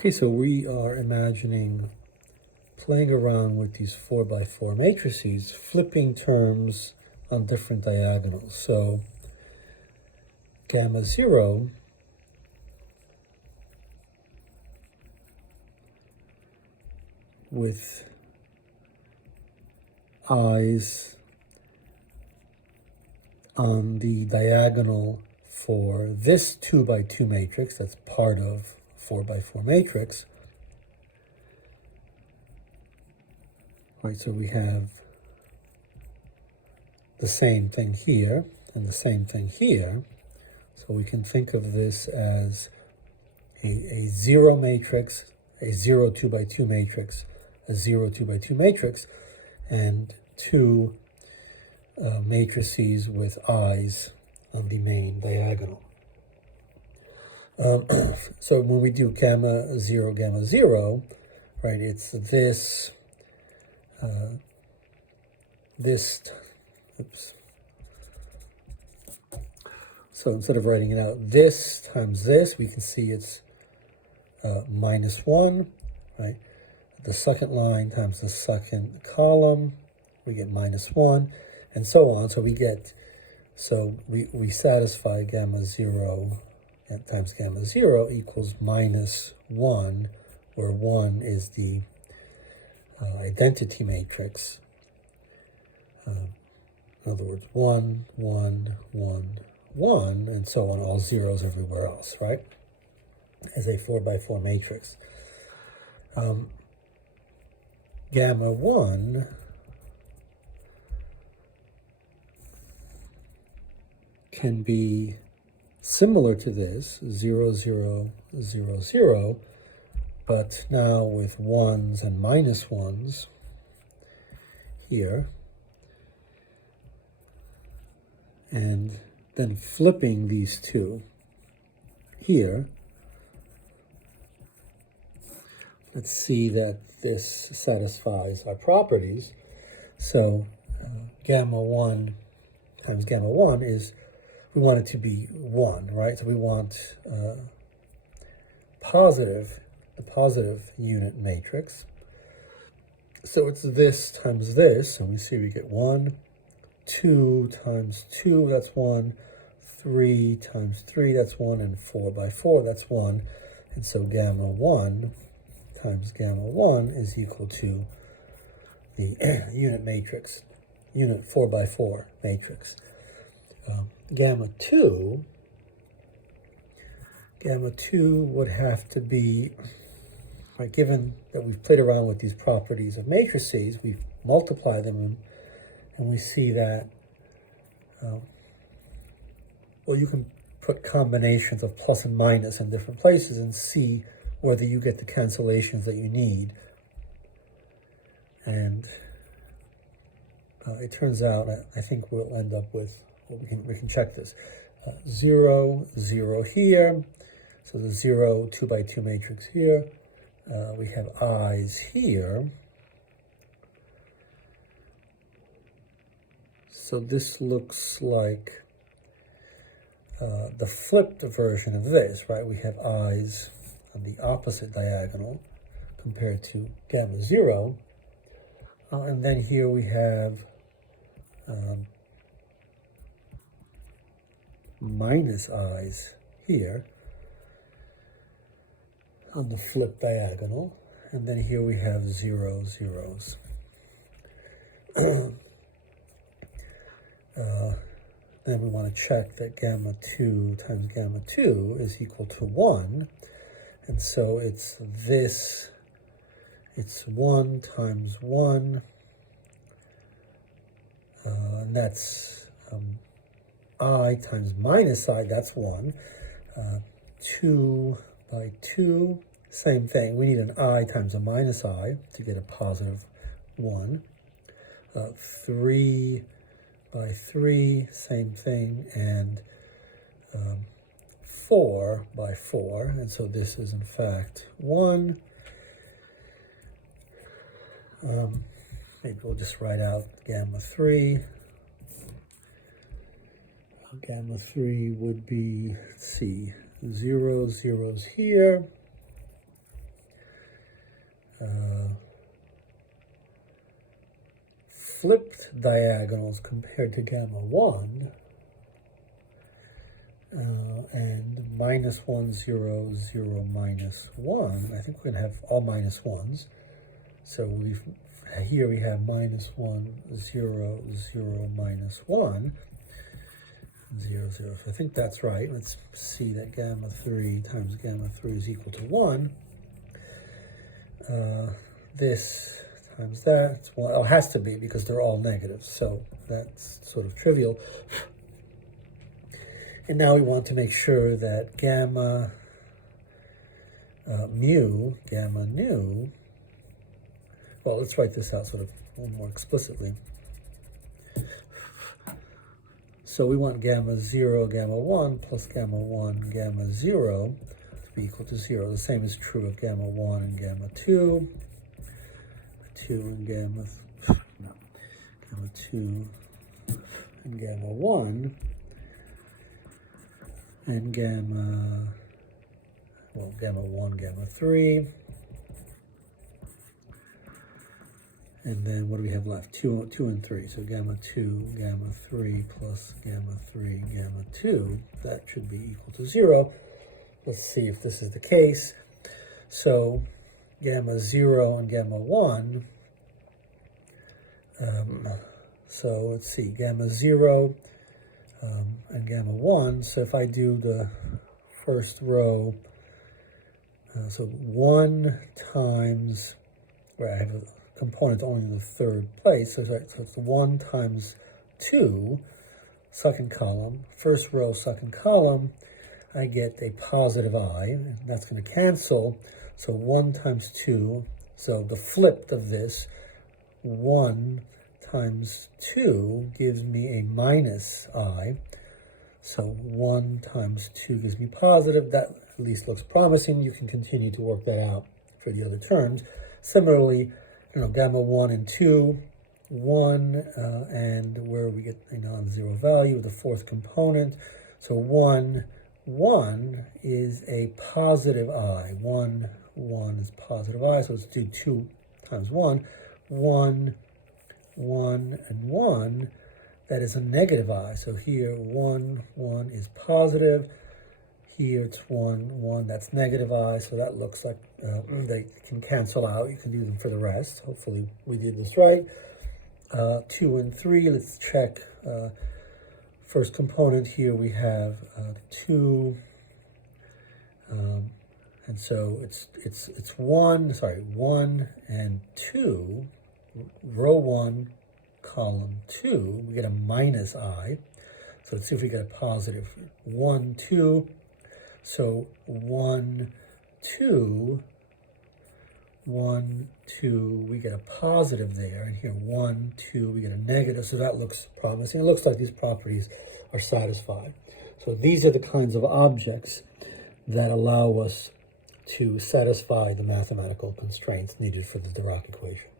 Okay, so we are imagining playing around with these 4x4 matrices, flipping terms on different diagonals. So gamma 0 with i's on the diagonal for this 2x2 matrix, that's part of 4x4 matrix. Right, so we have the same thing here and the same thing here. So we can think of this as a 0 matrix, a 0 2x2 matrix, a 0 2x2 matrix, and two matrices with i's on the main diagonal. So when we do gamma 0, right, it's this, oops. So instead of writing it out, this times this, we can see it's -1, right? The second line times the second column, we get -1, and so on. So we get, we satisfy gamma 0 times gamma 0 equals -1, where 1 is the identity matrix. In other words, 1, 1, 1, 1, and so on, all zeros everywhere else, right? As a 4x4 matrix. Gamma 1 can be similar to this, 0, 0, 0, 0, but now with 1s and -1s here, and then flipping these two here. Let's see that this satisfies our properties. So gamma 1 times gamma 1 is, we want it to be 1, right? So we want the positive unit matrix. So it's this times this, and we see we get 1, 2 times 2, that's 1, 3 times 3, that's 1, and 4x4, that's 1. And so gamma 1 times gamma 1 is equal to the unit matrix, unit 4x4 matrix. Gamma 2 would have to be, right, given that we've played around with these properties of matrices, we've multiplied them, and we see that, well, you can put combinations of plus and minus in different places and see whether you get the cancellations that you need. And it turns out, I think we'll end up with, well, we can check this, 0, 0 here, so the 0 2x2 matrix here. We have i's here. So this looks like the flipped version of this, right? We have i's on the opposite diagonal compared to gamma 0. And then here we have minus i's here on the flipped diagonal. And then here we have 0, zeros. Then we want to check that gamma 2 times gamma 2 is equal to 1. And so it's this, it's 1 times 1, and that's I times minus I, that's 1. 2 by 2, same thing. We need an I times a minus I to get a positive 1. 3 by 3, same thing, and 4 by 4, and so this is in fact 1. Maybe we'll just write out gamma 3. Gamma 3 would be, let's see, 0, zeros here, flipped diagonals compared to gamma 1, and minus 1, 0, 0, minus 1, I think we're going to have all minus 1s. So here we have minus 1, 0, 0, minus 1, 0, 0. So I think that's right. Let's see that gamma 3 times gamma 3 is equal to 1. This times that, well, it has to be because they're all negatives, so that's sort of trivial. And now we want to make sure that gamma mu, well, let's write this out sort of a little more explicitly. So we want gamma 0, gamma 1 plus gamma 1, gamma 0 to be equal to 0. The same is true of gamma 1 and gamma 2. 2 and gamma 2 and gamma 1 and gamma 1, gamma 3. And then what do we have left? 2 and 3. So gamma 2, gamma 3 plus gamma 3, gamma 2. That should be equal to 0. Let's see if this is the case. So gamma 0 and gamma 1. So let's see, gamma 0 and gamma 1. So if I do the first row, so 1 times, where I have a component only in the third place, so it's 1 times 2, second column, first row, second column, I get a positive I, and that's going to cancel. So 1 times 2, so the flip of this, 1 times 2 gives me a minus I. So 1 times 2 gives me positive. That at least looks promising. You can continue to work that out for the other terms. Similarly, gamma 1 and 2, 1, and where we get a non-zero value, the fourth component. So 1 is a positive I. 1 is positive I, so let's do 2 times 1. 1, and 1, that is a negative I. So here 1 is positive. Here it's 1, that's negative I. So that looks like they can cancel out. You can do them for the rest. Hopefully we did this right. 2 and 3, let's check. First component here we have 2. And so it's 1 and 2, row 1, column 2, we get a minus I. So let's see if we get a positive. 1, 2, so 1, 2, 1, 2, we get a positive there, and here 1, 2, we get a negative, so that looks promising. It looks like these properties are satisfied. So these are the kinds of objects that allow us to satisfy the mathematical constraints needed for the Dirac equation.